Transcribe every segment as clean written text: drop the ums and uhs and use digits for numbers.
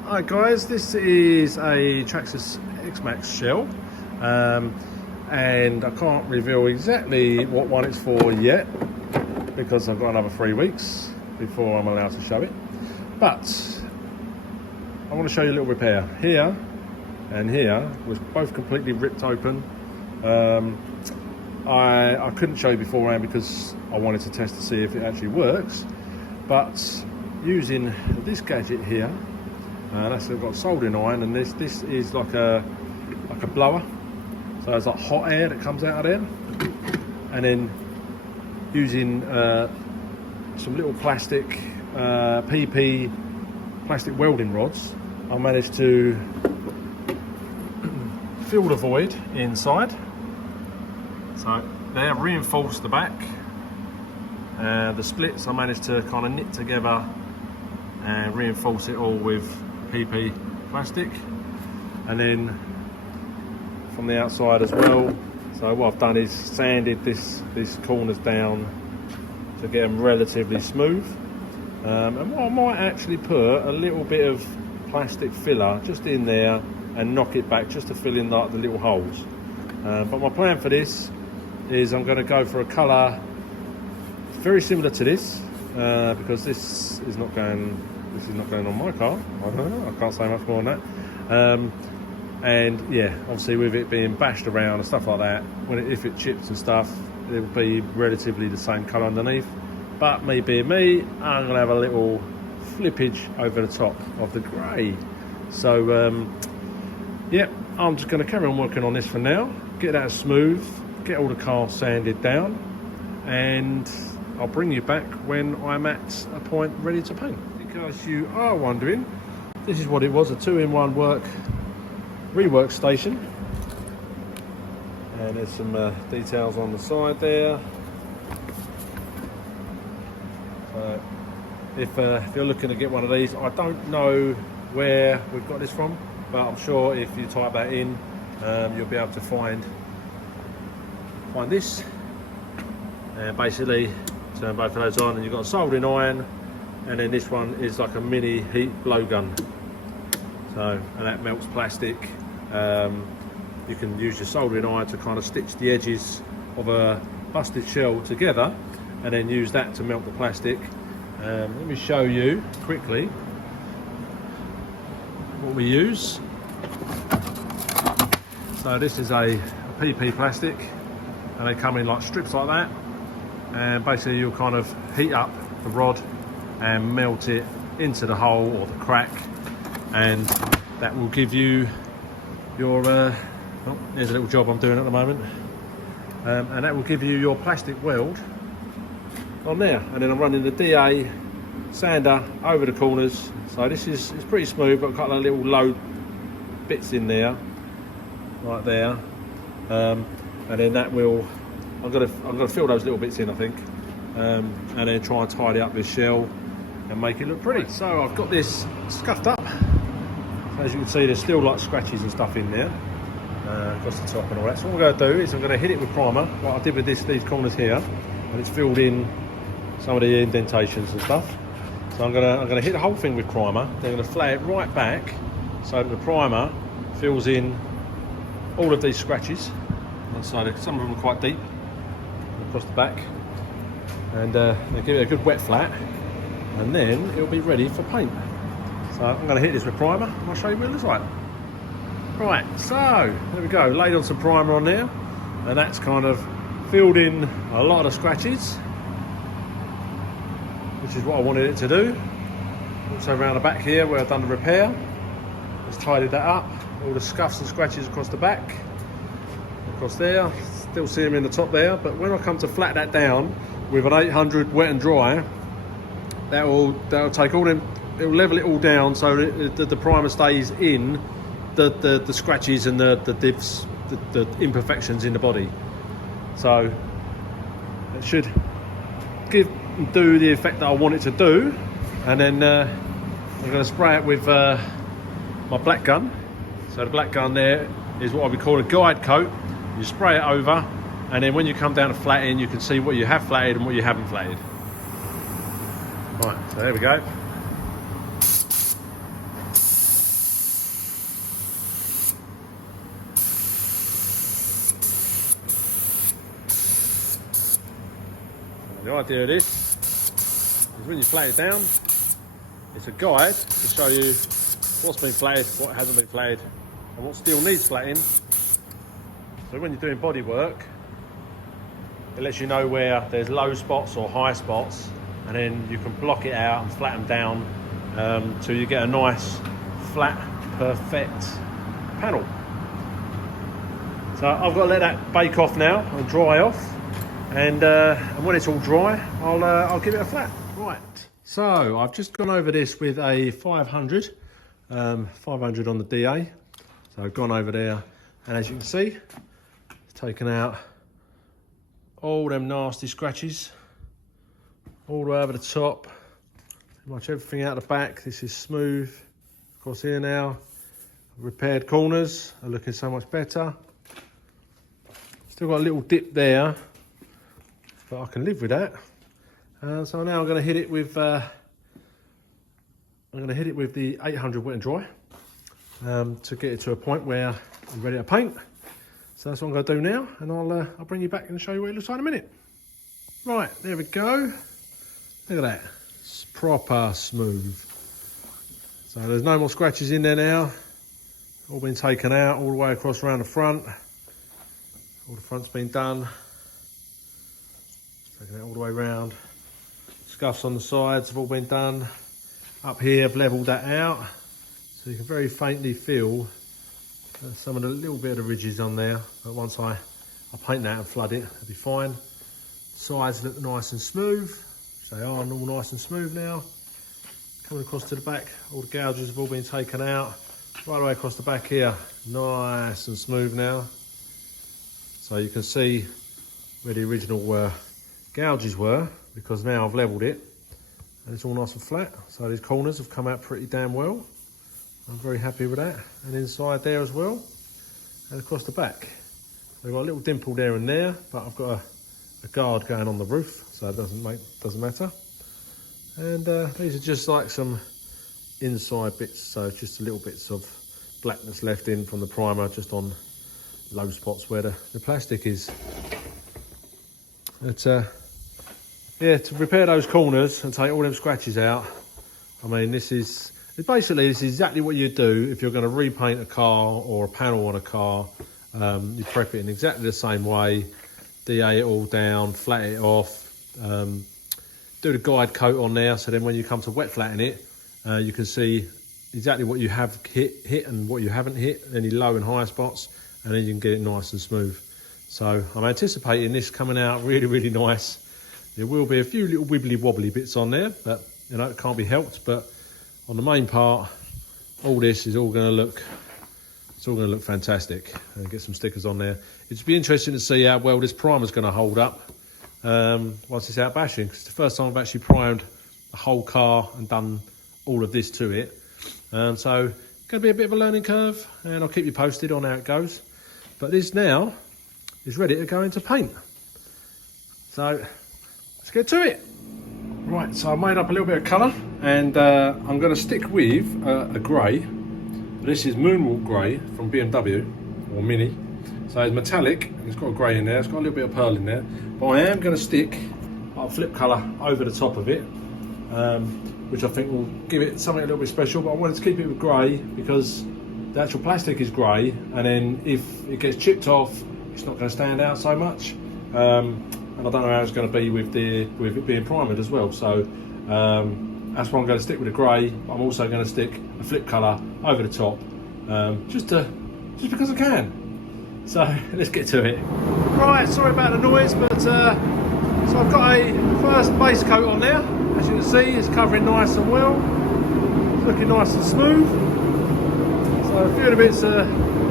Hi guys, this is a Traxxas X-Max shell, and I can't reveal exactly what one it's for yet because I've got another 3 weeks before I'm allowed to show it. But I want to show you a little repair. Here and here was both completely ripped open. I couldn't show you beforehand because I wanted to test to see if it actually works, but using this gadget here, that's got soldering iron, and this is like a blower, so it's like hot air that comes out of there, and then using some little plastic PP plastic welding rods, I managed to fill the void inside. So they're reinforced the back. The splits I managed to kind of knit together and reinforce it all with PP plastic, and then from the outside as well. So what I've done is sanded these corners down to get them relatively smooth. And what I might actually put a little bit of plastic filler just in there and knock it back just to fill in like the little holes. But my plan for this is I'm going to go for a colour very similar to this, because this is not going on my car. I don't know, I can't say much more on that. And yeah, obviously with it being bashed around and stuff like that, if it chips and stuff, it will be relatively the same colour underneath. But me being me, I'm going to have a little flippage over the top of the grey. So yeah, I'm just going to carry on working on this for now, get that smooth, get all the car sanded down, and I'll bring you back when I'm at a point ready to paint. Because you are wondering, this is what it was, a 2-in-1 rework station. And there's some details on the side there. So if you're looking to get one of these, I don't know where we've got this from, but I'm sure if you type that in, you'll be able to find this. And basically turn both of those on, and you've got a soldering iron, and then this one is like a mini heat blowgun. So, and that melts plastic. You can use your soldering iron to kind of stitch the edges of a busted shell together, and then use that to melt the plastic. Let me show you quickly what we use. So this is a PP plastic, and they come in like strips like that, and basically you'll kind of heat up the rod and melt it into the hole or the crack, and that will give you your oh, there's a little job I'm doing at the moment, and that will give you your plastic weld on there. And then I'm running the DA sander over the corners, so this is, it's pretty smooth, but I've got a little low bits in there like there, and then that will, I'm gonna fill those little bits in, I think, and then try and tidy up this shell and make it look pretty. So I've got this scuffed up. So as you can see, there's still like scratches and stuff in there across the top and all that. So what I'm going to do is I'm going to hit it with primer, like I did with these corners here, and it's filled in some of the indentations and stuff. So I'm going to hit the whole thing with primer. Then I'm going to flat it right back so that the primer fills in all of these scratches. And so some of them are quite deep across the back, and they give it a good wet flat, and then it'll be ready for paint. So I'm going to hit this with primer, and I'll show you what it looks like. Right, so there we go, laid on some primer on there, and that's kind of filled in a lot of scratches, which is what I wanted it to do. Also around the back here where I've done the repair, just tidied that up, all the scuffs and scratches across the back, across there, still see them in the top there, but when I come to flat that down with an 800 wet and dry, that'll take all them, it'll level it all down so that the primer stays in the scratches and the divs, the imperfections in the body. So it should do the effect that I want it to do. And then I'm going to spray it with my black gun. So the black gun there is what I would call a guide coat. You spray it over, and then when you come down to flatten, you can see what you have flatted and what you haven't flatted. Right, so there we go. The idea of this is when you flat it down, it's a guide to show you what's been flatted, what hasn't been flatted, and what still needs flatting. So when you're doing body work, it lets you know where there's low spots or high spots, and then you can block it out and flatten down till you get a nice, flat, perfect panel. So I've got to let that bake off now and dry off, and when it's all dry, I'll give it a flat. Right. So I've just gone over this with a 500 on the DA. So I've gone over there, and as you can see, it's taken out all them nasty scratches all the way over the top, pretty much everything out the back. This is smooth across here now. Repaired corners are looking so much better. Still got a little dip there, but I can live with that. So now I'm going to hit it with the 800 wet and dry to get it to a point where I'm ready to paint. So that's what I'm going to do now, and I'll bring you back and show you what it looks like in a minute. Right, there we go. Look at that, it's proper smooth. So there's no more scratches in there now. All been taken out all the way across around the front. All the front's been done. Taking it all the way around. Scuffs on the sides have all been done. Up here I've levelled that out, so you can very faintly feel some of the little bit of the ridges on there, but once I paint that and flood it, it'll be fine. Sides look nice and smooth, so they are all nice and smooth now. Coming across to the back, all the gouges have all been taken out. Right away across the back here, nice and smooth now. So you can see where the original gouges were, because now I've levelled it and it's all nice and flat. So these corners have come out pretty damn well. I'm very happy with that. And inside there as well, and across the back. They've got a little dimple there and there, but I've got a guard going on the roof, so it doesn't matter. And these are just like some inside bits, so it's just a little bits of blackness left in from the primer, just on low spots where the plastic is. But yeah, to repair those corners and take all them scratches out, I mean, this is exactly what you do if you're going to repaint a car or a panel on a car. You prep it in exactly the same way, DA it all down, flat it off, do the guide coat on there, so then when you come to wet flatten it, you can see exactly what you have hit and what you haven't hit, any low and high spots, and then you can get it nice and smooth. So I'm anticipating this coming out really, really nice. There will be a few little wibbly wobbly bits on there, but you know, it can't be helped. But on the main part, all this is all going to look, it's all going to look fantastic. And get some stickers on there. It'd be interesting to see how well this primer's going to hold up once it's out bashing, because it's the first time I've actually primed the whole car and done all of this to it. So going to be a bit of a learning curve, and I'll keep you posted on how it goes. But this now is ready to go into paint. So let's get to it. Right, so I made up a little bit of colour, and I'm going to stick with a grey. This is Moonwalk Grey from BMW, or Mini. So it's metallic, and it's got a grey in there, it's got a little bit of pearl in there. But I am going to stick a flip colour over the top of it, which I think will give it something a little bit special. But I wanted to keep it with grey because the actual plastic is grey, and then if it gets chipped off, it's not going to stand out so much. And I don't know how it's going to be with it being primed as well. So that's why I'm going to stick with the grey. I'm also going to stick a flip colour over the top, just because I can. So let's get to it. Right, sorry about the noise, but so I've got a first base coat on there. As you can see, it's covering nice and well. It's looking nice and smooth. So a few of the bits are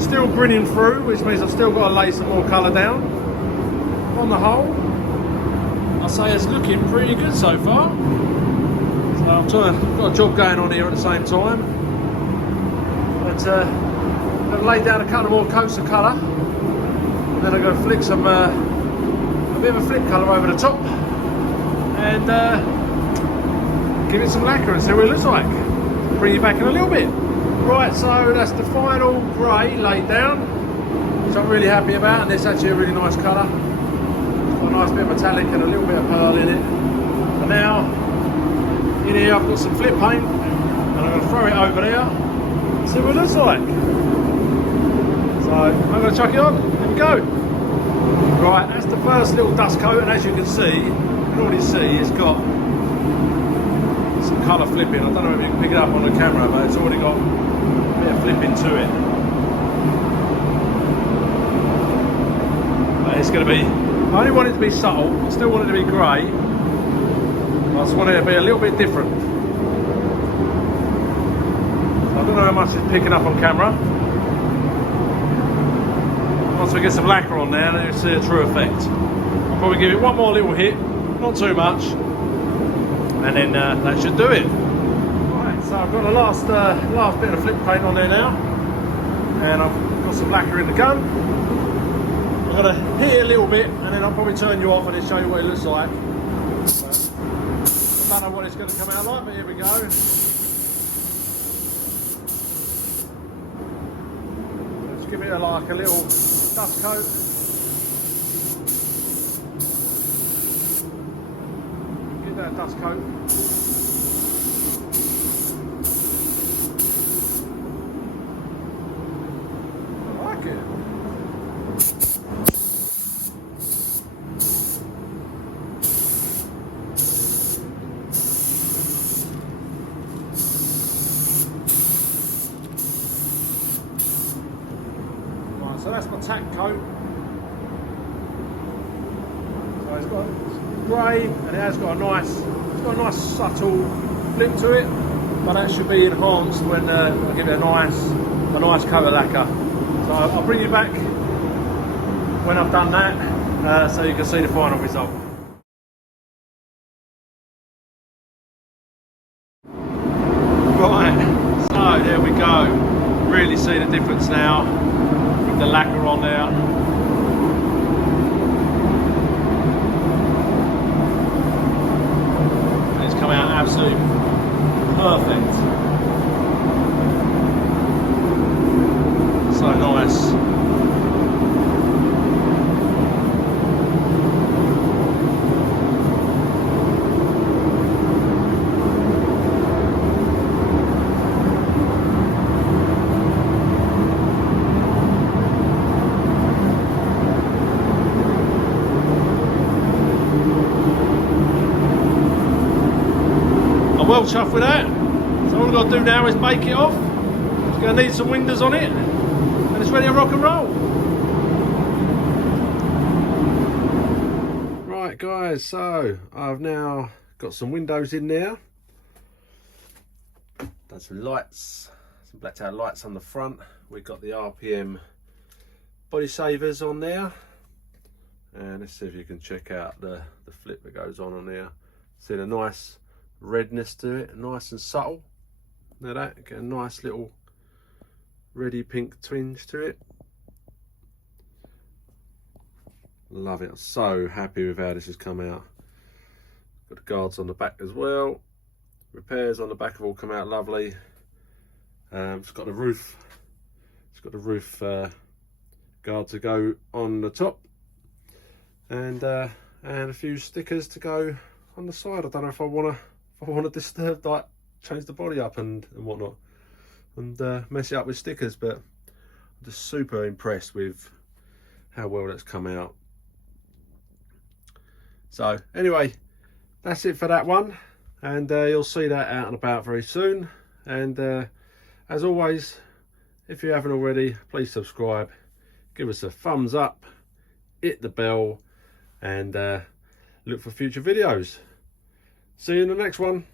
still grinning through, which means I've still got to lay some more colour down. On the whole, I'll say it's looking pretty good so far. So I've got a job going on here at the same time. But I've laid down a couple more coats of colour, and then I'm going to flick some a bit of a flip colour over the top, and give it some lacquer and see what it looks like. Bring you back in a little bit. Right, so that's the final grey laid down, which I'm really happy about, and it's actually a really nice colour. got a nice bit of metallic and a little bit of pearl in it. And now, in here I've got some flip paint, and I'm going to throw it over there and see what it looks like. So I'm going to chuck it on. Here we go. Right, that's the first little dust coat, and as you can see, you can already see it's got some colour flipping. I don't know if you can pick it up on the camera, but it's already got a bit of flipping to it. But it's going to be, I only want it to be subtle, I still want it to be grey. I just want it to be a little bit different. I don't know how much it's picking up on camera. Once we get some lacquer on there, then you'll see a true effect. I'll probably give it one more little hit, not too much, and then that should do it. Right, so I've got the last bit of flip paint on there now, and I've got some lacquer in the gun. I'm going to hit it a little bit, and then I'll probably turn you off and then show you what it looks like. I don't know what it's going to come out like, but here we go. Let's give it like a little dust coat. Give that a dust coat. I like it. So that's my tack coat. So it's got grey, and it has got a nice subtle flip to it, but that should be enhanced when I give it a nice coat of lacquer. So I'll bring you back when I've done that, so you can see the final result. Right, so there we go. Really see the difference now. The lacquer on there. And it's come out absolutely perfect. So nice. I'm well chuffed with that. So all I've got to do now is bake it off. It's going to need some windows on it, and it's ready to rock and roll. Right guys, so I've now got some windows in there. Done some lights, some blacked out lights on the front. We've got the RPM body savers on there. And let's see if you can check out the flip that goes on there. See the nice redness to it, nice and subtle. Now that, get a nice little reddy pink twinge to it. Love it, I'm so happy with how this has come out. Got the guards on the back as well. Repairs on the back have all come out lovely. It's got the roof. It's got the roof guard to go on the top, and a few stickers to go on the side. I don't know if I want to disturb, like change the body up and whatnot, and mess it up with stickers. But I'm just super impressed with how well that's come out. So anyway, that's it for that one, and you'll see that out and about very soon. And as always, if you haven't already, please subscribe, give us a thumbs up, hit the bell, and look for future videos. See you in the next one.